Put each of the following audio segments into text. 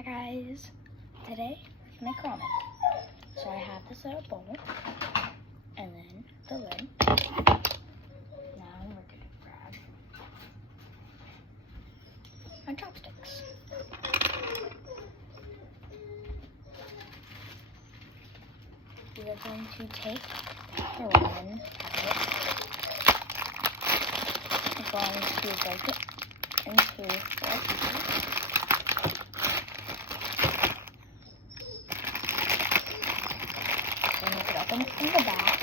Hi guys, today we're gonna make ramen. So I have this little bowl, and then the lid. Now we're gonna grab my chopsticks. We are going to take the ramen packet. We're going to break it into 4 pieces. Open it from the back.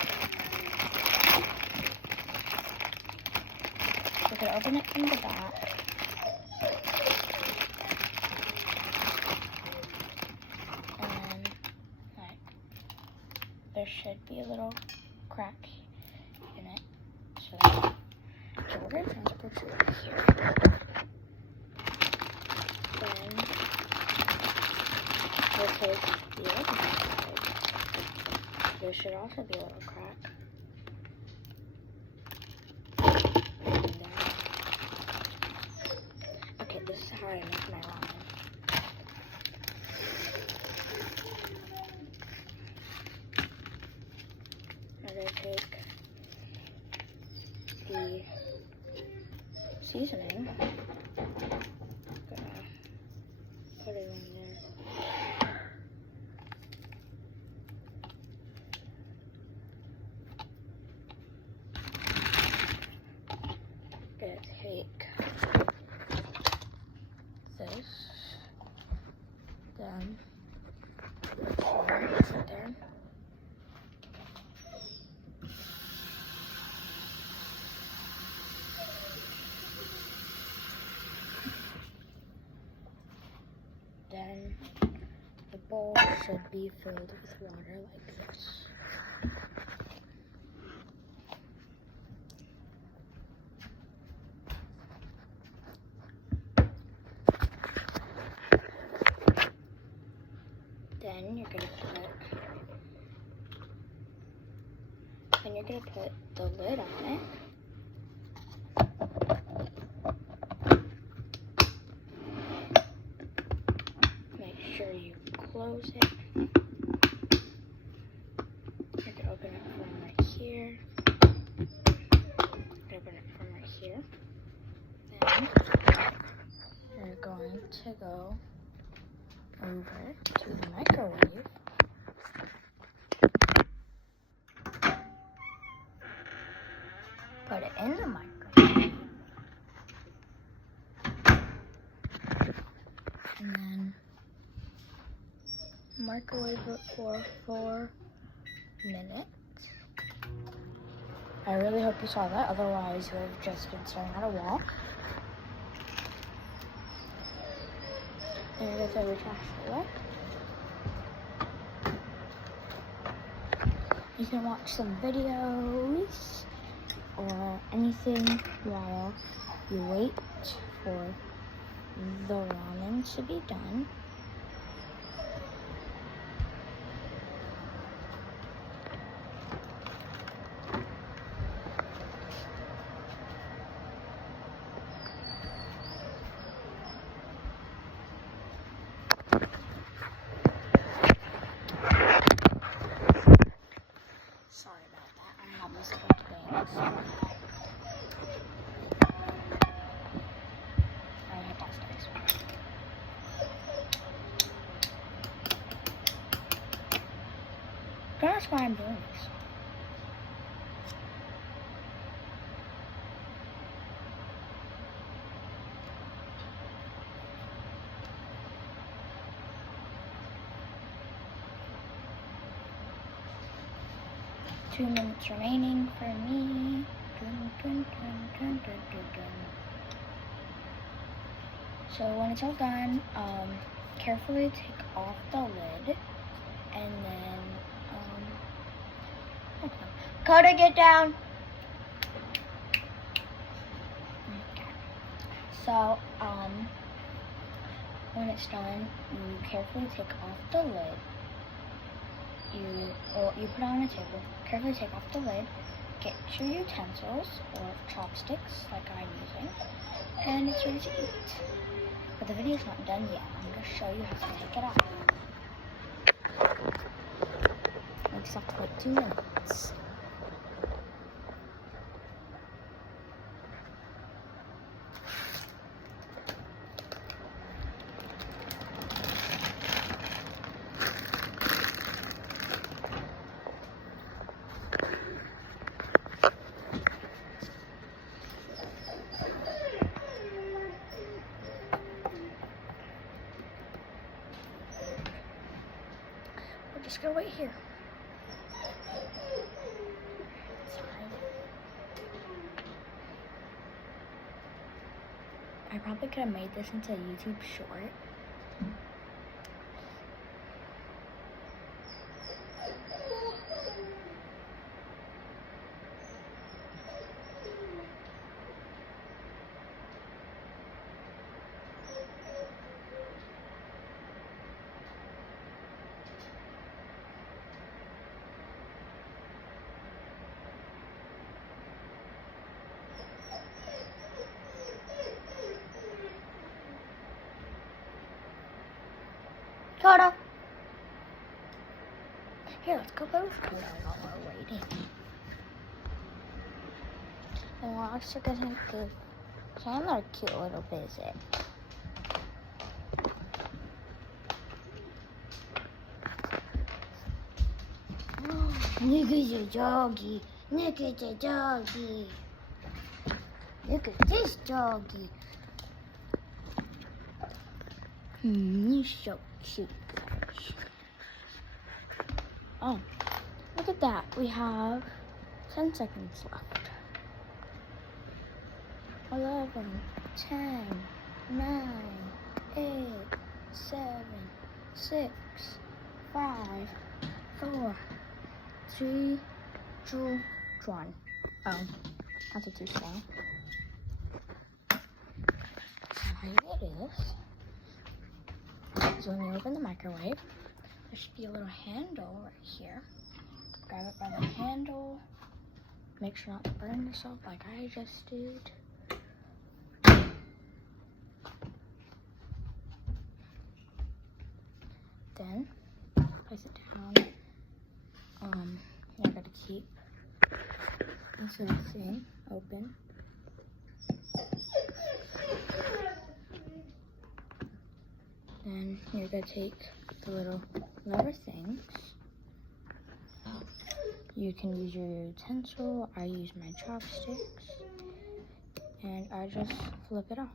We're going to open it from the back. And there should be a little crack in it. So we're going to transport it here. Then we'll take the other side. There should also be a little crack. Okay, this is how I make my ramen. I'm going to take the seasoning. I'm going to put it in there. Gonna take this, then put it there. Then the bowl should be filled with water like this. Then you're gonna put the lid on it. Make sure you close it. You're gonna open it from right here. Open it from right here. Then you're going to go over to the microwave. Put it in the microwave. And then microwave it for 4 minutes. I really hope you saw that, otherwise you would have just been staring at a wall. And you're going to throw your trash away. You can watch some videos or anything while you wait for the ramen to be done. Sorry about that, I have this cold things. I head downstairs. Don't ask why I'm doing this. Two minutes remaining for me. Dun, dun, dun, dun, dun, dun, dun. So when it's all done, carefully take off the lid, and then Coda, get down. Okay. So when it's done, you carefully take off the lid. You put it on a table, carefully take off the lid, get your utensils or chopsticks like I'm using, and it's ready to eat. But the video's not done yet. I'm going to show you how to take it out. You just have to wait 2 minutes. We're just going to wait here. I probably could have made this into a YouTube short. Coda! Here, let's go play with Coda while we're waiting. And we're also going to give Chandler a cute little visit. Look at the doggy. Look at the doggy. Look at this doggy. He's so cute. Oh, look at that. We have 10 seconds left. 11, 10, 9, 8, 7, 6, 5, 4, 3, 2, 1. Oh, that's a too slow. How it is. So when you open the microwave, there should be a little handle right here. Grab it by the handle. Make sure not to burn yourself like I just did. Then place it down. You're gonna keep this little thing open. Then you're gonna take the little lever things. You can use your utensil. I use my chopsticks, and I just flip it off.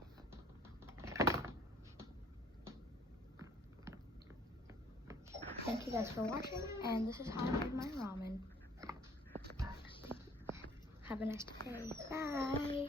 Thank you guys for watching, and this is how I made my ramen. Have a nice day. Bye.